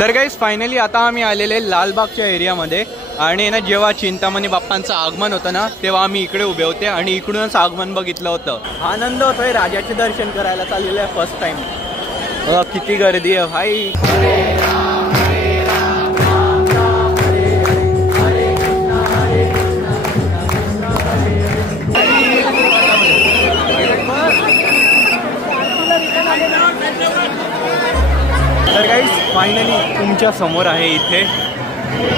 तर गाईस फायनली आता आम्ही आलेले लालबागच्या एरियामध्ये आणि ना जेव्हा चिंतामणी बाप्पांचं आगमन होतं ना तेव्हा आम्ही इकडे उभे होते आणि इकडूनच आगमन बघितलं होतं. आनंद होतोय राजाचे दर्शन करायला चाललेलं आहे फर्स्ट टाइम. किती गर्दी आहे भाई. तर गाईस फायनली तुमच्या समोर आहे इथे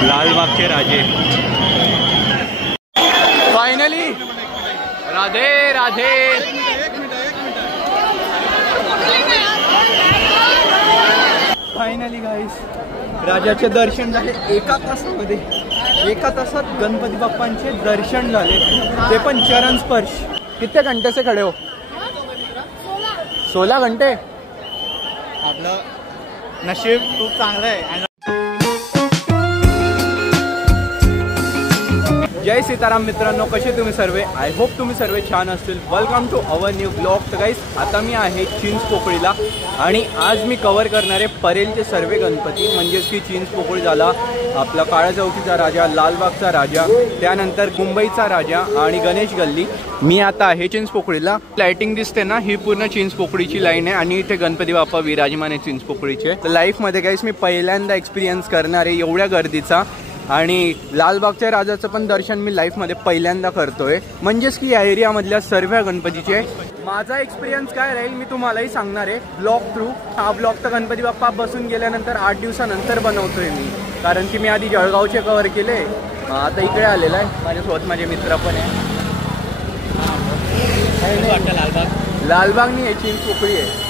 लालबागचे राजे. फायनली राधे राधे. फायनली गाईस राजाचे दर्शन झाले एका तासामध्ये. एका तासात गणपती बाप्पांचे दर्शन झाले ते पण चरण स्पर्श. किती घंटे से खडे हो? 16 घंटे. आपलं नशीब खूप चांगलं आहे. जय सीताराम मित्रांनो, कसे तुम्ही सर्व? आय होप तुम्ही सर्व छान असतील. Welcome to our new blog. तर गाईस आता मी आहे चिंचपोकळीला आणि आज मी कव्हर करणारे परेलचे सर्व गणपती. म्हणजेच की चिंचपोकळी झाला, आपला काळा चौकीचा राजा, लालबागचा राजा, त्यानंतर मुंबईचा राजा आणि गणेश गल्ली. मी आता आहे चिंचपोकळीला. लाइटिंग दिसते ना, ही पूर्ण चिंचपोकळीची लाईन आहे आणि इथे गणपती बाप्पा विराजमान आहे चिंचपोकळीचे. तर लाईफमध्ये गाईस मी पहिल्यांदा एक्सपिरियन्स करणार आहे एवढ्या गर्दीचा आणि लालबागच्या राजाचं पण दर्शन मी लाईफमध्ये पहिल्यांदा करतोय. म्हणजेच की या एरियामधल्या सर्व गणपतीचे माझा एक्सपिरियन्स काय राहील मी तुम्हालाही सांगणार आहे ब्लॉग थ्रू. हा ब्लॉग तर गणपती बाप्पा बसून गेल्यानंतर 8 दिवसानंतर बनवतोय मी, कारण की मी आधी जळगावचे कव्हर केले. आता इकडे आलेला आहे, माझ्यासोबत माझे मित्र पण आहे. लालबाग नाही आहे, चिंचपोकळी आहे.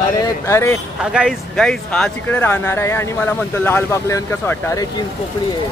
अरे अरे हा गाईस हाच इकडे राहणार आहे आणि मला म्हणतो लालबागला येऊन कसं वाटतं. अरे चिंचपोकळी आहे,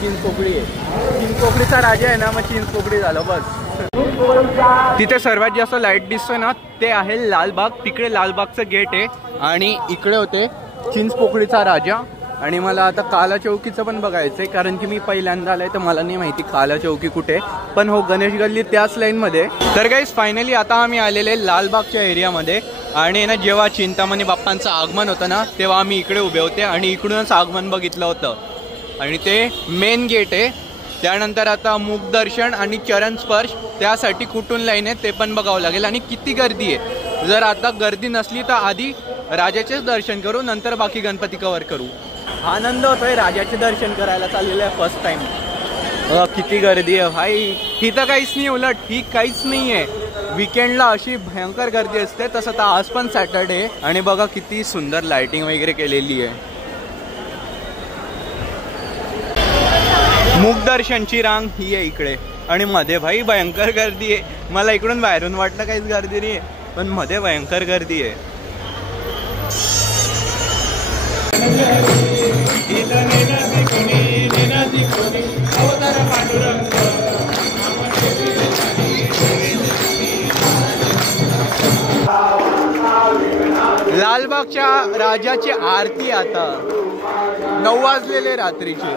चिंचपोकळी आहे. चिंचपोकळीचा राजा आहे ना, मग चिंचपोकळी झालं बस. तिथे सर्वात जास्त लाईट दिसतोय ना ते आहे लालबाग. तिकडे लालबागचं गेट आहे आणि इकडे होते चिंचपोकळीचा राजा. आणि मला आता काला चौकीचं पण बघायचंय, कारण की मी पहिल्यांदा आलाय तर मला नाही माहिती काला चौकी कुठे. पण हो, गणेश गल्ली त्याच लाईनमध्ये. तर गाईस फायनली आता आम्ही आलेले लालबागच्या एरियामध्ये आणि ना जेव्हा चिंतामणी बाप्पांचं आगमन होतं ना तेव्हा आम्ही इकडे उभे होते आणि इकडूनच आगमन बघितलं होतं. आणि ते मेन गेट आहे. त्यानंतर आता मुखदर्शन आणि चरण स्पर्श त्यासाठी कुठून लाईन आहे ते पण बघावं लागेल आणि किती गर्दी आहे. जर आता गर्दी नसली तर आधी राजाचेच दर्शन करू, नंतर बाकी गणपती कव्हर करू. आनंद होतोय राजाचे दर्शन करायला चाललेलं आहे फर्स्ट टाइम. किती गर्दी आहे भाई. ही तर काहीच नाही, उलट ही काहीच नाही आहे. वीकेंडला अशी भयंकर गर्दी असते. तसं तर आज पण सॅटर्डे आणि बघा किती सुंदर लाइटिंग वगैरे केलेली आहे. मुखदर्शनची रांग ही आहे इकडे आणि मध्ये भाई भयंकर गर्दी आहे. मला इकडून बाहेरून वाटलं काहीच गर्दी नाही, पण मध्ये भयंकर गर्दी आहे. लालबागच्या राजाची आरती आता 9 वाजलेले रात्रीची.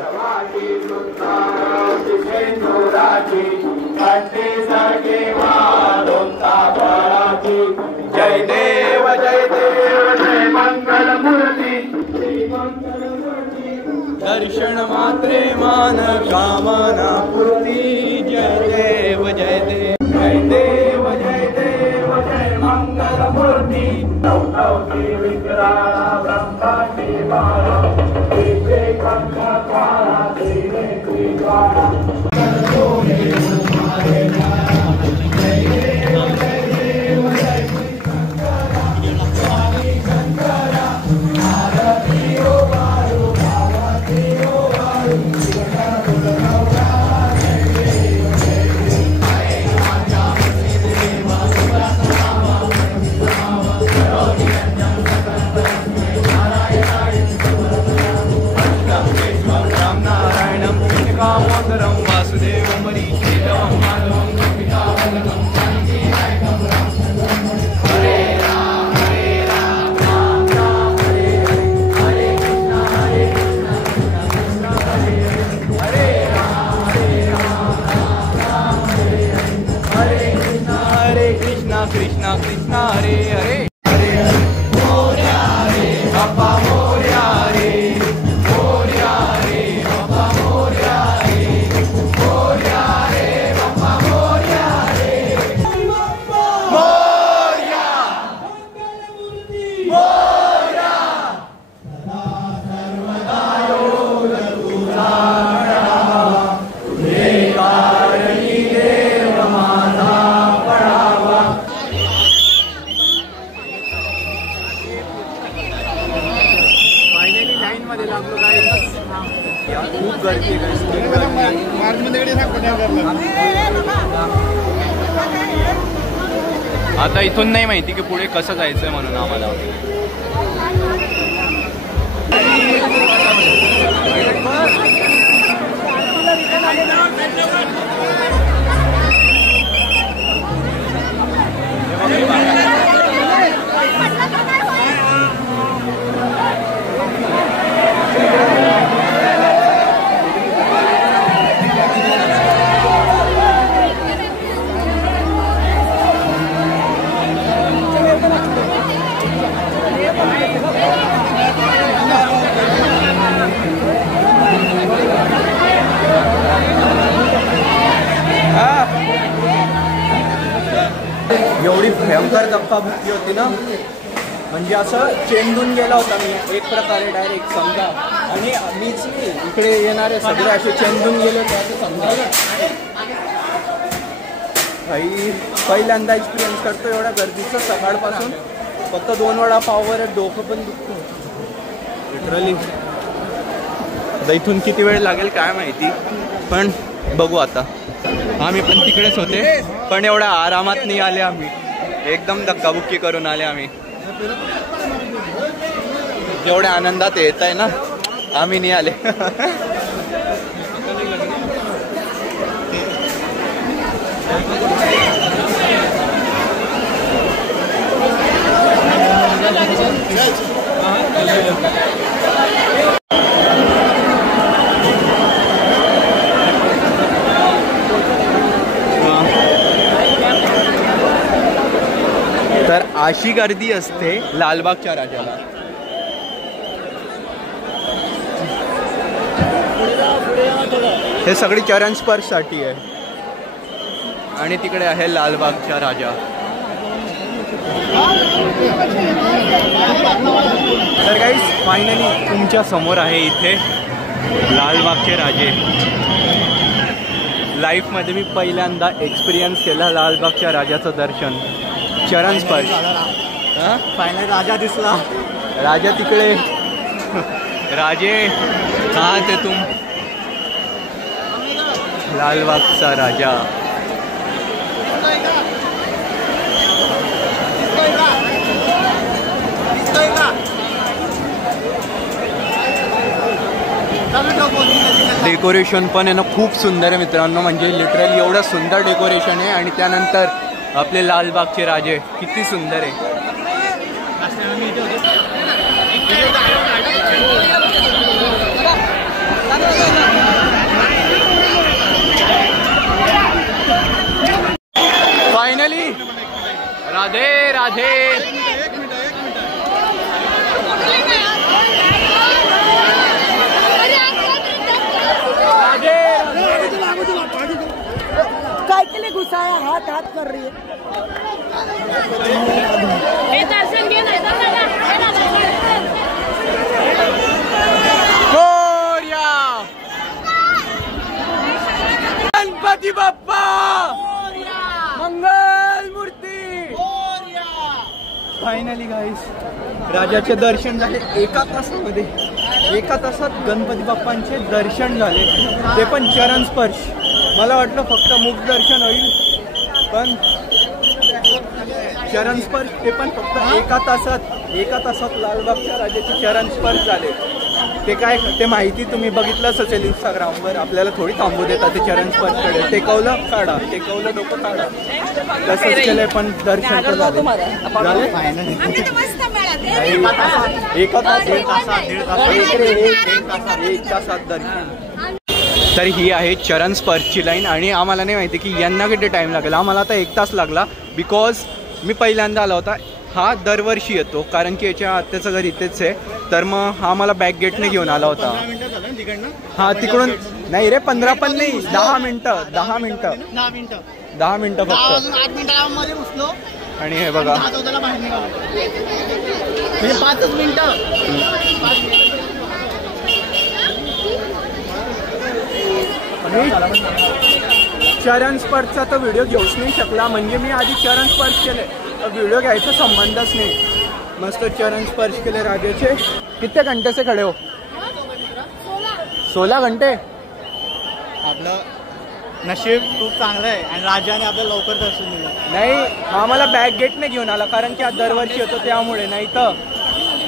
जय देव जय देव जय मंगल मूर्ती. दर्शन मात्रे मान कामना पूर्ती. जय देव जय देव जय देव जय देव जय मंगल मूर्ती. गर्दी आहे. आता इथून नाही माहिती की पुढे कसं जायचंय म्हणून आम्हाला. एवढी भयंकर धक्काबुक्की होती ना, म्हणजे असं चेंडून गेला होता मी एक प्रकारे डायरेक्ट समजा. आणि मीच इकडे येणारे सगळे असे चेंडून गेले होते असं समजा. काही पहिल्यांदा एक्सपिरियन्स करतो एवढ्या गर्दीचं सकाळपासून. फक्त 2 वडापाववर डोकं पण दुखतो लिटरली. आता इथून किती वेळ लागेल काय माहिती, पण बघू आता. आम्ही पण तिकडेच होते, पण एवढ्या आरामात नाही आले आम्ही. एकदम धक्काबुक्की करून आले आम्ही. जेवढ्या आनंदात येत आहे ना, आम्ही नाही आले. तर अशी गर्दी असते लालबागच्या राजाला. हे सगळी चरण स्पर्शसाठी आहे. आणि तिकडे आहे लालबागचा राजा. तर गाईज फायनली तुमच्या समोर आहे इथे लालबागचे राजे. लाईफमध्ये मी पहिल्यांदा एक्सपिरियन्स केला लालबागच्या राजाचं दर्शन. चरण स्पर्श. फायनल राजा दिसला. राजा तिकडे. राजे हा ते तुम लालबागचा राजा. डेकोरेशन पण आहे ना खूप सुंदर आहे मित्रांनो. म्हणजे लिटरली एवढं सुंदर डेकोरेशन आहे. आणि त्यानंतर आपले लालबागचे राजे किती सुंदर आहे. फायनली राधे राधे. काय केले घुसाया हात हात कर रही है. गणपती बाप्पा मंगल मूर्ती. फायनली गाईस राजाचे दर्शन झाले 1 तासामध्ये. 1 तासात गणपती बाप्पांचे दर्शन झाले, ते पण चरण स्पर्श. मला वाटलं फक्त मुख दर्शन होईल, पण चरण स्पर्श ते पण फक्त 1 तासात. 1 तासात लालबागच्या राजाचे चरण स्पर्श झाले. ते काय ते माहिती तुम्ही बघितलंच असेल इंस्टाग्रामवर. आपल्याला थोडी थांबू देतात ते चरण स्पर्शकडे. टेकवलं काढा, टेकवलं डोकं काढा. तसंच केलंय, पण दर्शन तर झाले. 1 तासात दर्शन. तर ही आहे चरण स्पर्शची लाईन. आणि आम्हाला नाही माहिती की यांना किती टाईम लागेल. आम्हाला आता 1 तास लागला, बिकॉज मी पहिल्यांदा आला होता. हा दरवर्षी येतो, कारण की याच्या आत्याचं घर इथेच आहे. तर मग हा मला बॅक गेटने घेऊन आला होता. हा तिकडून नाही रे, 15 पण नाही, 10 मिनिटं 10 मिनिटं 10 मिनिटं फक्त. आणि हे बघा 5 मिनिटं. चरण स्पर्शचा तर व्हिडिओ घेऊच नाही शकला. म्हणजे मी आधी चरण स्पर्श केले, व्हिडिओ घ्यायचा संबंधच नाही. मस्त चरण स्पर्श केले राजाचे. कितने घंटे से खड़े हो? 16 घंटे. आपलं नशीब खूप चांगलं आहे आणि राजाने आपल्याला लवकर दर्शन दिलं. नाही, आम्हाला बॅक गेटने घेऊन आला, कारण की आज दरवर्षी येतो त्यामुळे. नाही तर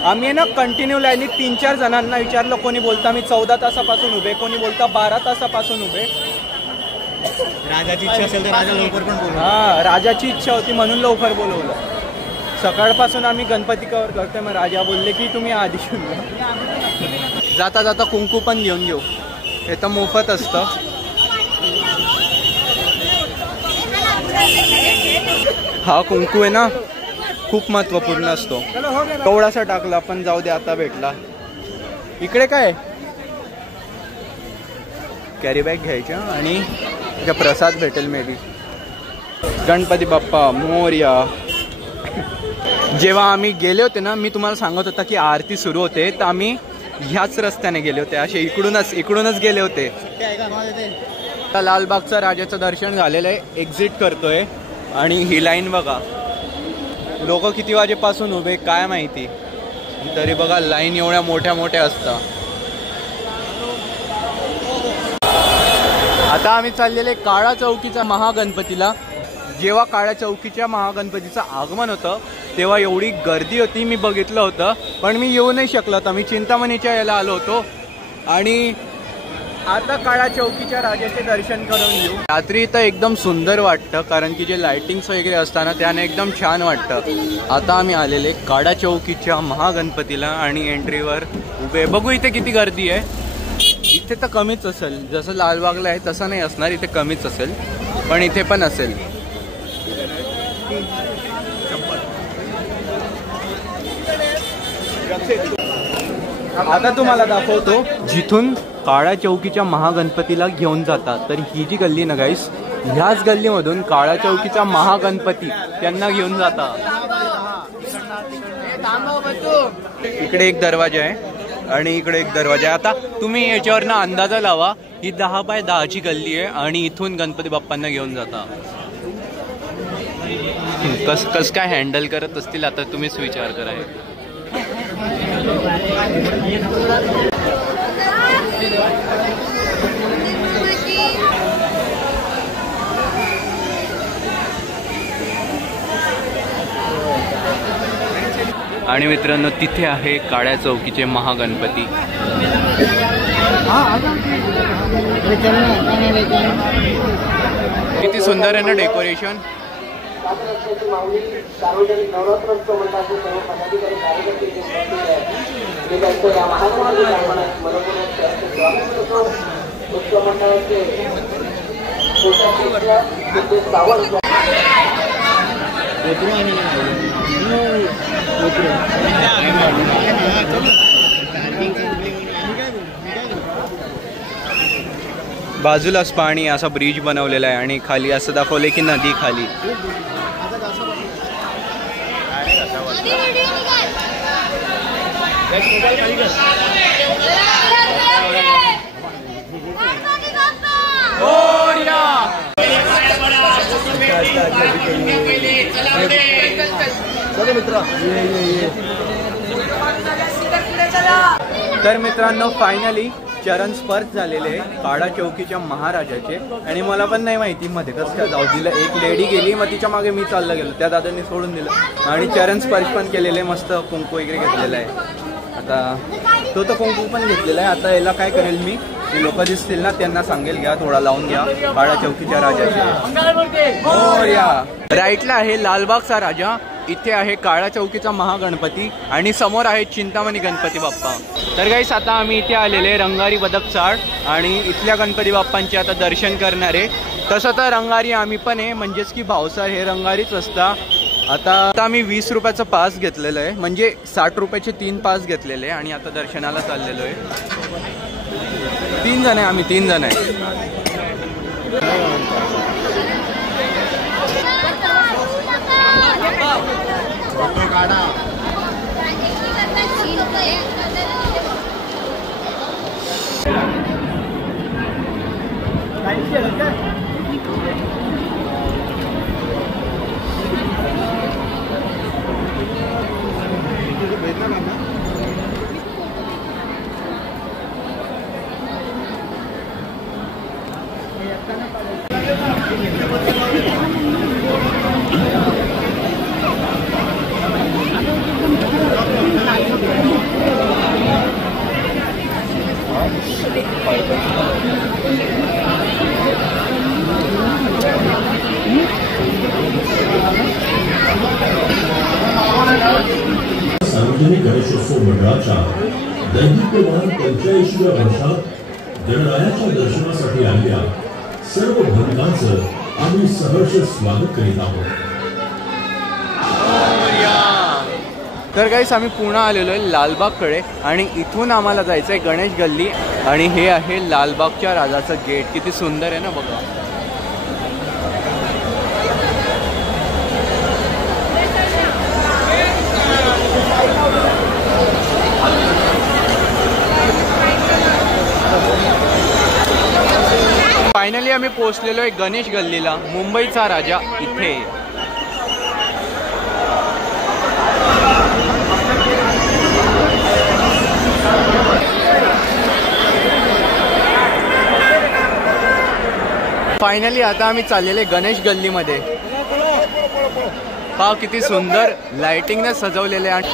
आम्ही ना कंटिन्यू लाईनीत 3-4 जणांना विचारलं, कोणी बोलता मी 14 तासापासून उभे, कोणी बोलता 12 तासापासून उभे. राजाची इच्छा असेल तर राजा लवकर पण बोलू. हा, राजाची इच्छा होती म्हणून लवकर बोलवलं. सकाळपासून आम्ही गणपती कवर करतोय, मग राजा बोलले की तुम्ही आधी घेऊन जा. जाता जाता कुंकू पण घेऊन घेऊ, हे तर मोफत असतं. हा कुंकू आहे ना, खूप महत्त्वपूर्ण असतो. थोडासा टाकला पण जाऊ दे, आता भेटला. इकडे काय कॅरी बॅग घ्यायच्या आणि प्रसाद भेटेल मे बी. गणपती बाप्पा मोरया. जेव्हा आम्ही गेले होते ना, मी तुम्हाला सांगत होता की आरती सुरू होते, तर आम्ही ह्याच रस्त्याने गेले होते, असे इकडूनच गेले होते. आता लालबागचा राजाचं दर्शन झालेलं आहे, एक्झिट करतोय. आणि ही लाईन बघा, लोक किती वाजेपासून उभे काय माहिती, तरी बघा लाईन एवढ्या मोठ्या मोठ्या असतात. आता आम्ही चाललेले काळा चौकीच्या महागणपतीला. जेव्हा काळ्या चौकीच्या महागणपतीचं आगमन होतं तेव्हा एवढी गर्दी होती, मी बघितलं होतं, पण मी येऊ नाही शकलो होता. मी चिंतामणीच्या याला आलो होतो. आणि आता काळा चौकीच्या राजाचे दर्शन करून घेऊ. रात्री तर एकदम सुंदर वाटतं, कारण की जे लाइटिंग्स वगैरे असताना त्याने एकदम छान वाटतं. आता आम्ही आलेले काळा चौकीच्या महागणपतीला आणि एंट्रीवर उभे. बघू इथे किती गर्दी आहे. इथे तर कमीच असेल, जसं लालबागला आहे तसं नाही असणार, इथे कमीच असेल, पण इथे पण असेल. आता तुम्हाला दाखवतो जिथून काळा चौकीच्या महागणपतीला घेऊन जातात. तर ही जी गल्ली ना गाईस, ह्याच गल्लीमधून काळा चौकीचा महागणपती त्यांना घेऊन जातात. इकडे एक दरवाजा आहे आणि इकडे एक दरवाजा आहे. आता तुम्ही याच्यावर ना अंदाजा लावा, ही 10 बाय 10ची गल्ली आहे आणि इथून गणपती बाप्पांना घेऊन जाता. कस काय हँडल करत असतील आता तुम्हीच विचार करा. आणि मित्रांनो, तिथे आहे काळ्या चौकीचे महागणपती. किती सुंदर आहे ना डेकोरेशन. बाजूलाच पाणी, असा ब्रिज बनवलेला आहे आणि खाली असं दाखवले की नदी खाली. तर मित्रांनो, फायनली चरण स्पर्श झालेले काळा चौकीच्या महाराजाचे. आणि मला पण नाही माहिती मध्ये कसं काय जाऊ दिलं. एक लेडी गेली, मग तिच्या मागे मी चाललं गेलो, त्या दादांनी सोडून दिलं. आणि चरण स्पर्श पण केलेले, मस्त कुंकू वगैरे घेतलेला आहे. आता तो तर कुंकू पण घेतलेला आहे. आता याला काय करेल मी, लोक दिसतील ना त्यांना सांगेल, घ्या थोडा लावून घ्या काळा चौकीच्या राजाचे. राईटला आहे लालबागचा राजा, इथे आहे काळा चौकीचा महागणपती आणि समोर आहे चिंतामणी गणपती बाप्पा. तर गाईस, आता आम्ही इथे आलेले रंगारी बदक चाळ आणि इथल्या गणपती बाप्पांचे आता दर्शन करणार आहे. तसं तर रंगारी आम्ही पण आहे, म्हणजेच की भावसार हे रंगारीच असता. आता आम्ही 20 रुपयाचं पास घेतलेलं आहे, म्हणजे 60 रुपयाचे 3 पास घेतलेले आणि आता दर्शनाला चाललेलो आहे. 3 जण आहे आम्ही, 3 जण आहे. सार्वजनिक गणेशोत्सव मंडळाच्या दैदिप्यमान 45व्या वर्षात गणरायाच्या दर्शनासाठी आलेल्या सर्व भाविकांचं आम्ही सहर्ष स्वागत करीत आहोत. तर गाईस आम्ही पुन्हा आलेलो आहे लालबागकडे आणि इथून आम्हाला जायचं आहे गणेश गल्ली आणि हे आहे लालबागच्या राजाचं गेट. किती सुंदर आहे ना बघा. फायनली आम्ही पोहोचलेलो आहे गणेश गल्लीला. मुंबईचा राजा इथे. फायनली आता आम्ही चाललेले गणेश गल्लीमध्ये. पहा किती सुंदर लाइटिंगने सजवलेले आणि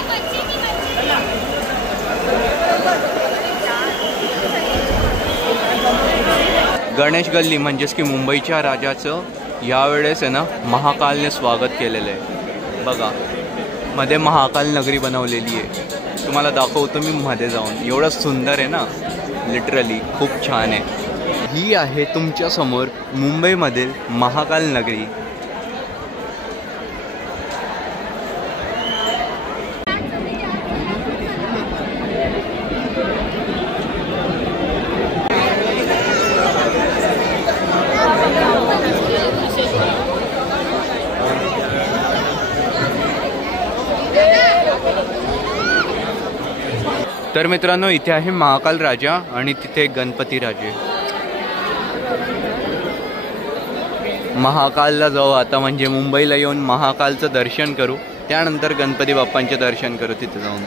गणेश गल्ली म्हणजेच की मुंबईच्या राजाचं यावेळेस आहे ना महाकालने स्वागत केलेलं आहे. बघा मध्ये महाकाल नगरी बनवलेली आहे. तुम्हाला दाखवतो मी मध्ये जाऊन. एवढं सुंदर आहे ना, लिटरली खूप छान आहे. ही आहे तुमच्या समोर मुंबईमधील महाकाल नगरी. तर मित्रांनो इथे आहे महाकाल राजा आणि तिथे गणपती राजे. महाकालला जाऊ आता, म्हणजे मुंबईला येऊन महाकालचं दर्शन करू, त्यानंतर गणपती बाप्पांचे दर्शन करू तिथे जाऊन.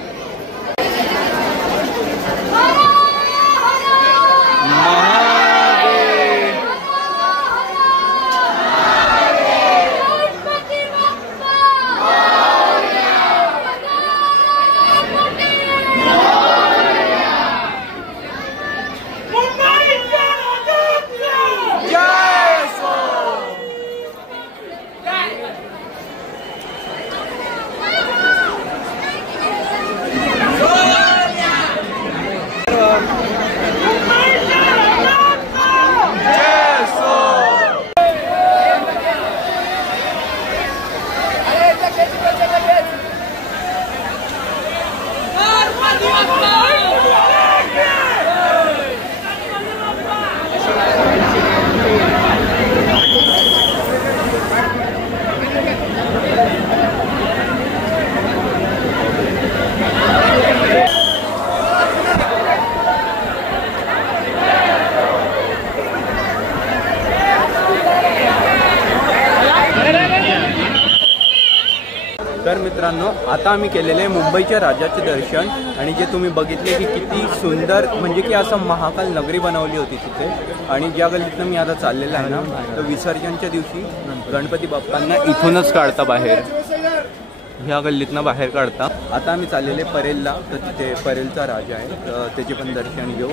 तर मित्रांनो आता आम्ही केलेले मुंबईच्या राजाचे दर्शन आणि जे तुम्ही बघितले की किती सुंदर, म्हणजे की असं महाकाल नगरी बनवली होती तिथे. आणि ज्या गल्लीतनं मी आता चाललेलं आहे ना, तर विसर्जनच्या दिवशी गणपती बाप्पांना इथूनच काढता बाहेर, ह्या गल्लीतनं बाहेर काढता. आता आम्ही चाललेले परेलला, तर तिथे परेलचा राजा आहे, तर त्याचे पण दर्शन घेऊ.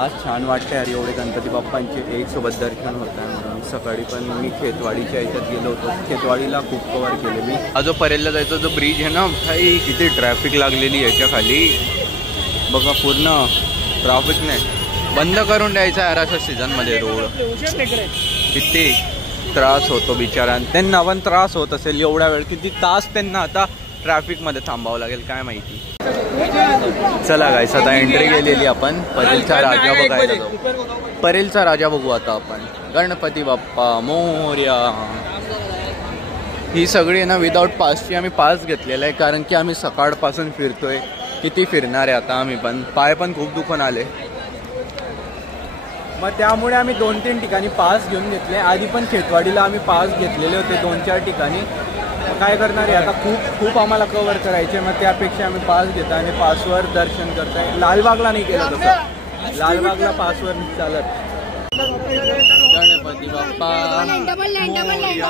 आज छान वाटते यार, एवढे गणपती बाप्पांचे एक सोबत दर्शन होत आहे म्हणून. सकाळी पण मी खेतवाडीच्या याच्यात गेलो होतो, खेतवाडीला खूप कवर केले मी. हा जो परेलला जायचा जो ब्रिज आहे ना भाई, किती ट्रॅफिक लागलेली याच्या खाली बघा. पूर्ण ट्रॅफिक नाही, बंद करून द्यायचा यार अशा सीझनमध्ये रोड. किती त्रास होतो बिचारांना, त्यांना पण त्रास होत असेल एवढ्या वेळ. किती तास त्यांना आता ट्रॅफिकमध्ये थांबावं लागेल काय माहिती. चला गाईस आता एंट्री गेलेली आपण. परेलचा राजा बघायला जाऊ. परेलचा राजा बघू आता आपण. गणपती बाप्पा मोरया. ही सगळी ना विदाऊट पासची आम्ही पास घेतलेला आहे, कारण की आम्ही सकाळपासून फिरतोय. किती फिरणार आहे आता आम्ही पण, पाय पण खूप दुखून आले. मग त्यामुळे आम्ही 2-3 ठिकाणी पास घेऊन घेतले. आधी पण खेतवाडीला आम्ही पास घेतलेले होते 2-4 ठिकाणी. काय करणार आहे आता, खूप आम्हाला कव्हर करायचे. मग त्यापेक्षा आम्ही पास घेतो आणि पासवर दर्शन करतोय. लालबागला नाही केलं तसं, लालबागला पासवर चालत. गणपती बाप्पा मोरया.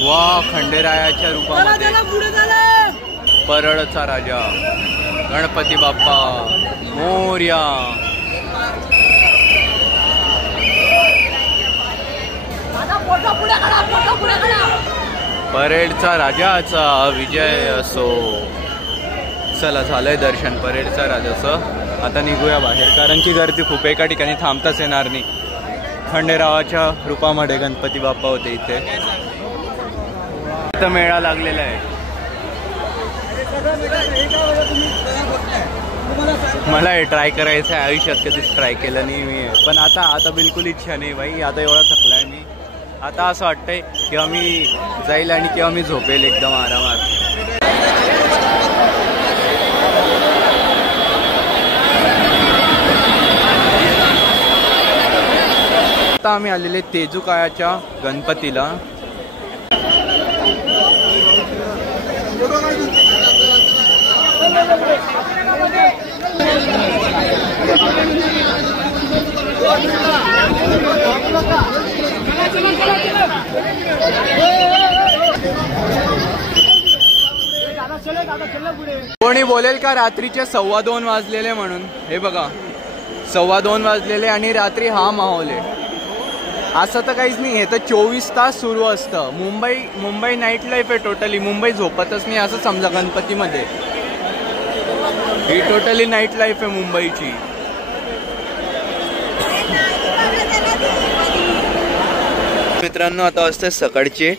वा खंडेरायाच्या रूपामध्ये परळचा राजा गणपती बाप्पा मोरया. परेडचा राजाचा विजय असो. चला झालंय दर्शन परेडचा राजाचं. आता निघूया बाहेर कारण की गर्दी खूप एका ठिकाणी थांबताच येणार नाही. खंडेरावाच्या रूपामध्ये गणपती बाप्पा होते इथे. इथं मेळा लागलेला आहे. मला हे ट्राय करायचं आहे. आयुष्यात कधीच ट्राय केलं नाही मी. पण आता बिलकुल इच्छा नाही बाई. आता एवढा थकलाय मी. आता असं वाटतंय किंवा मी जाईल आणि किंवा मी झोपेल एकदम आरामात. आता आम्ही आलेले तेजुकायाच्या गणपतीला. कोणी बोलेल का रात्रीचे 2:15 वाजलेले म्हणून? हे बघा 2:15 वाजलेले आणि रात्री हा माहोल आहे. असं तर काहीच नाही. हे तर 24 तास सुरू असतं. मुंबई नाईट लाईफ आहे टोटली. मुंबई झोपतच नाही असं समजा. गणपतीमध्ये ही टोटली नाईट लाईफ आहे मुंबईची. मित्रांनो आता वाजता सकाळचे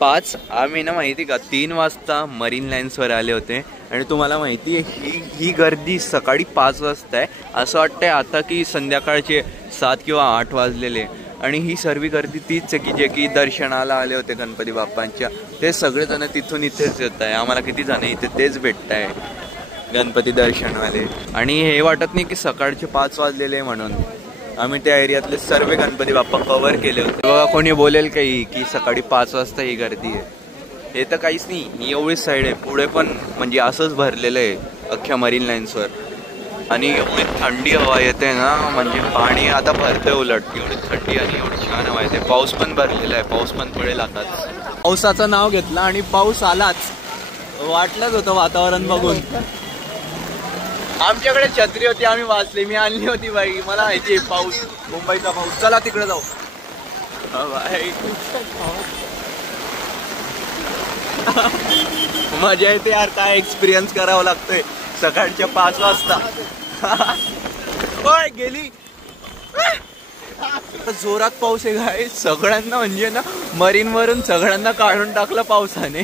5. आम्ही ना माहिती का 3 वाजता मरीन लाईन्सवर आले होते आणि तुम्हाला माहिती आहे ही गर्दी सकाळी 5 वाजता आहे. असं वाटतंय आता की संध्याकाळचे 7 किंवा 8 वाजलेले. आणि ही सर्व गर्दी तीच आहे की जे की दर्शनाला आले होते गणपती बाप्पांच्या. ते सगळेजण तिथून इथेच येत आहे. आम्हाला किती जण इथे तेच भेटत आहे गणपती दर्शनवाले. आणि हे वाटत नाही की सकाळचे 5 वाजलेले म्हणून. आम्ही त्या एरियातले सर्व गणपती बाप्पा कव्हर केले होते. बघा कोणी बोलेल काही की सकाळी 5 वाजता ही गर्दी आहे. हे तर काहीच नाही. ही एवढीच साईड आहे. पुढे पण म्हणजे असंच भरलेलं आहे अख्ख्या मरीन लाईन्सवर. आणि एवढी थंडी हवा येते ना. म्हणजे पाणी आता भरतंय उलट. एवढी थंडी आणि एवढी छान हवा येते. पाऊस पण भरलेला आहे. पाऊस पण पडेल आता. पावसाचं नाव घेतलं आणि पाऊस आलाच. वाटलंच होतं वातावरण बघून. आमच्याकडे छत्री होती आम्ही वाचली. मी आणली होती बाई. मला माहिती आहे पाऊस मुंबईचा पाऊस. चला तिकडे जाऊ. मजा येते यार. काय एक्सपिरियन्स करावा लागतोय सकाळच्या 5 वाजता. ओय गेली. जोरात पाऊस आहे काय. सगळ्यांना म्हणजे ना मरीन वरून सगळ्यांना काढून टाकलं पावसाने.